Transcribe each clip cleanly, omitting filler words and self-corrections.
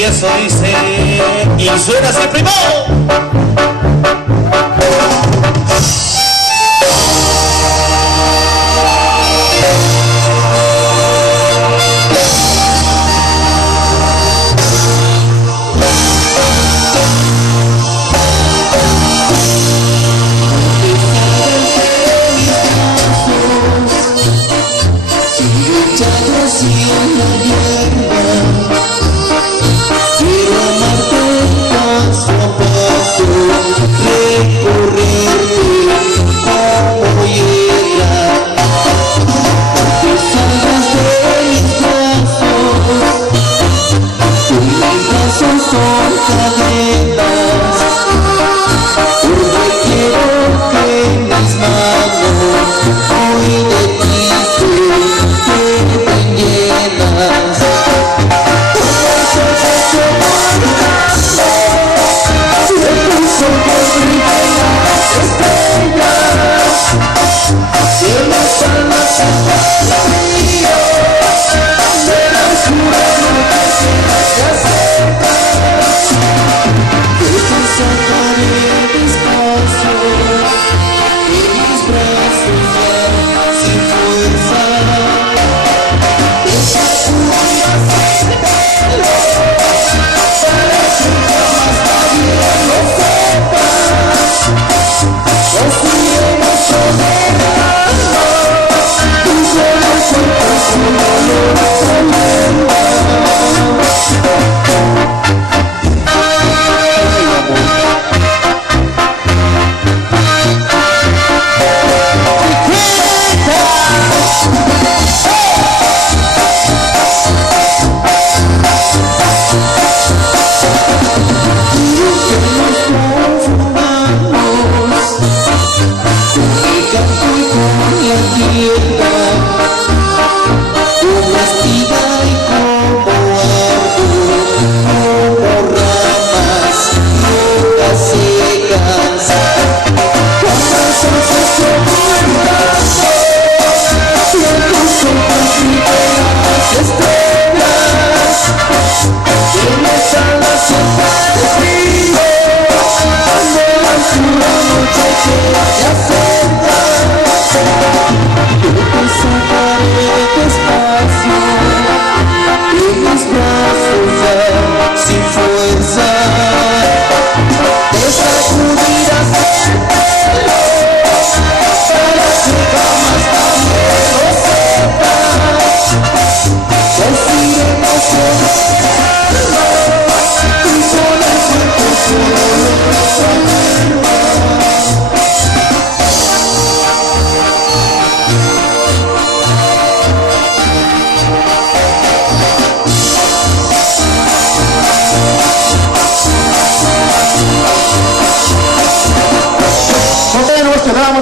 y eso dice, y suena así primero.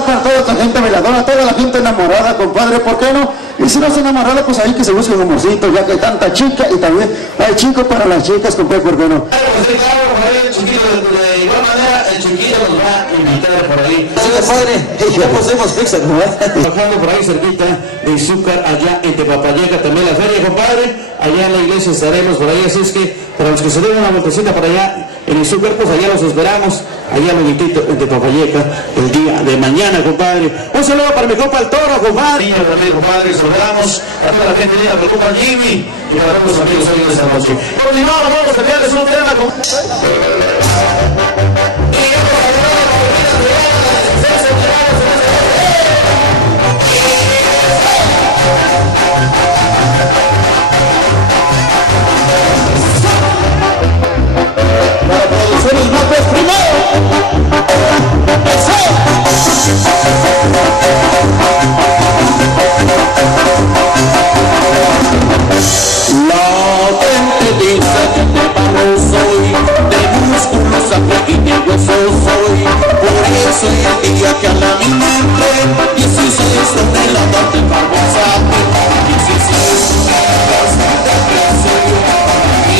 Para toda esta gente bailadora, toda la gente enamorada, compadre, ¿por qué no? Y si no están enamorados, pues ahí que se busquen un amorcito, ya que hay tanta chica y también hay chicos para las chicas, compadre, ¿por qué no? El chiquito de igual manera, el chiquito nos va a invitar por ahí. Sí, compadre, ya pusimos pizza, ¿no? Bajando por ahí cerquita de Izúcar, allá en Tepapayeca, también la feria, compadre. Allá en la iglesia estaremos por ahí, así es que para los que se den una vueltecita para allá en Izúcar, pues allá los esperamos, allá en Tepapayeca, el día de mañana, compadre. Un saludo para mi compa el Toro, compadre. Y también, compadre, saludamos a toda la gente de la compa Jimmy y a todos los amigos hoy de esta noche. Continuamos, vamos a enviarles un tema con... Que a la mi mente 16 de la tarde para WhatsApp 16 bastante aprecio y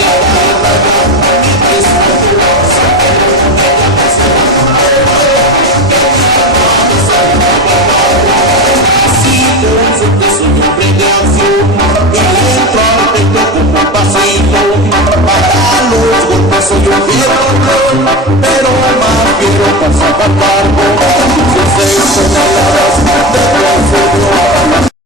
ahora si te soy un premiación y entro al pecho como pasivo para lo pasa a cantar, 16 toneladas